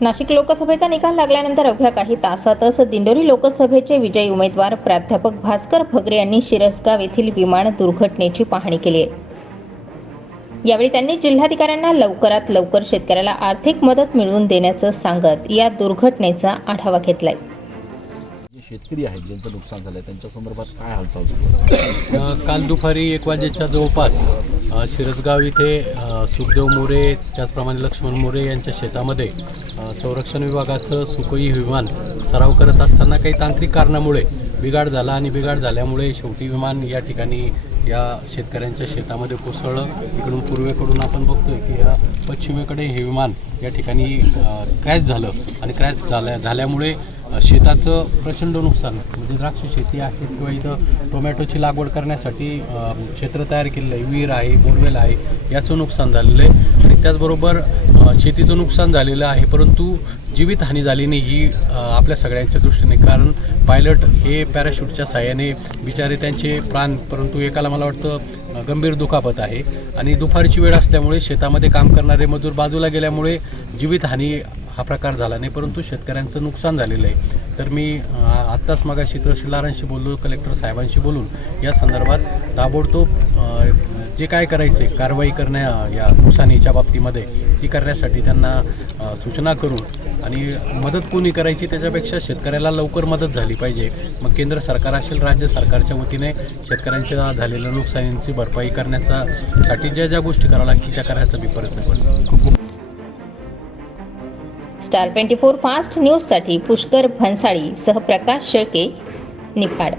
नाशिक लोकसभेचा निकाल लागल्यानंतर अवघ्या काही तासातच दिंडोरी लोकसभेचे विजयी उमेदवार प्राध्यापक भास्कर भगरे यांनी शिरसगाव येथील विमान दुर्घटनेची पाहणी केली आहे. यावेळी त्यांनी जिल्हाधिकाऱ्यांना लवकरात लवकर शेतकऱ्याला आर्थिक मदत मिळवून देण्याचं सांगत या दुर्घटनेचा आढावा घेतलाय. जे शेतकरी आहेत ज्यांचं नुकसान झालं त्यांच्या संदर्भात काय हालचाल सुरू काल दुपारी एक वाजेच्या जवळपास शिरसगाव इथे सुखदेव मोरे त्याचप्रमाणे लक्ष्मण मोरे यांच्या शेतामध्ये संरक्षण विभागाचं सुकोई विमान सराव करत असताना काही तांत्रिक कारणामुळे बिघाड झाला आणि बिघाड झाल्यामुळे शेवटी विमान या ठिकाणी या शेतकऱ्यांच्या शेतामध्ये कोसळलं. इकडून पूर्वेकडून आपण बघतोय की या पश्चिमेकडे हे विमान या ठिकाणी क्रॅश झालं आणि क्रॅश झाल्या झाल्यामुळे शेताचं प्रचंड नुकसान म्हणजे द्राक्ष शेती आहे किंवा इथं टोमॅटोची लागवड करण्यासाठी क्षेत्र तयार केलेलं आहे विहीर आहे बोरवेल आहे याचं नुकसान झालेलं आहे. आणि त्याचबरोबर शेतीचं नुकसान झालेलं आहे परंतु जीवितहानी झाली नाही ही आपल्या सगळ्यांच्या दृष्टीने. कारण पायलट हे पॅराशूटच्या साह्याने बिचारे त्यांचे प्राण परंतु एकाला मला वाटतं गंभीर दुखापत आहे. आणि दुपारची वेळ असल्यामुळे शेतामध्ये काम करणारे मजूर बाजूला गेल्यामुळे जीवितहानी हा प्रकार झाला नाही परंतु शेतकऱ्यांचं नुकसान झालेलं आहे. तर मी आत्ताच मागा तहसीलदारांशी बोललो कलेक्टर साहेबांशी बोलून. या संदर्भात ताबडतोब जे काय करायचे कारवाई करण्या या नुकसानीच्या बाबतीमध्ये ती करण्यासाठी त्यांना सूचना करून आणि मदत कोणी करायची त्याच्यापेक्षा शेतकऱ्याला लवकर मदत झाली पाहिजे. मग केंद्र सरकार असेल राज्य सरकारच्या वतीने शेतकऱ्यांच्या झालेल्या नुकसानींची भरपाई करण्याचा साठी ज्या ज्या गोष्टी कराव्या लागतील त्या करायचा मी प्रयत्न करतो. खूप खूप स्टार ट्वेंटी फोर फास्ट न्यूजसाठी पुष्कर भन्साळी सह प्रकाश शेळके निफाड.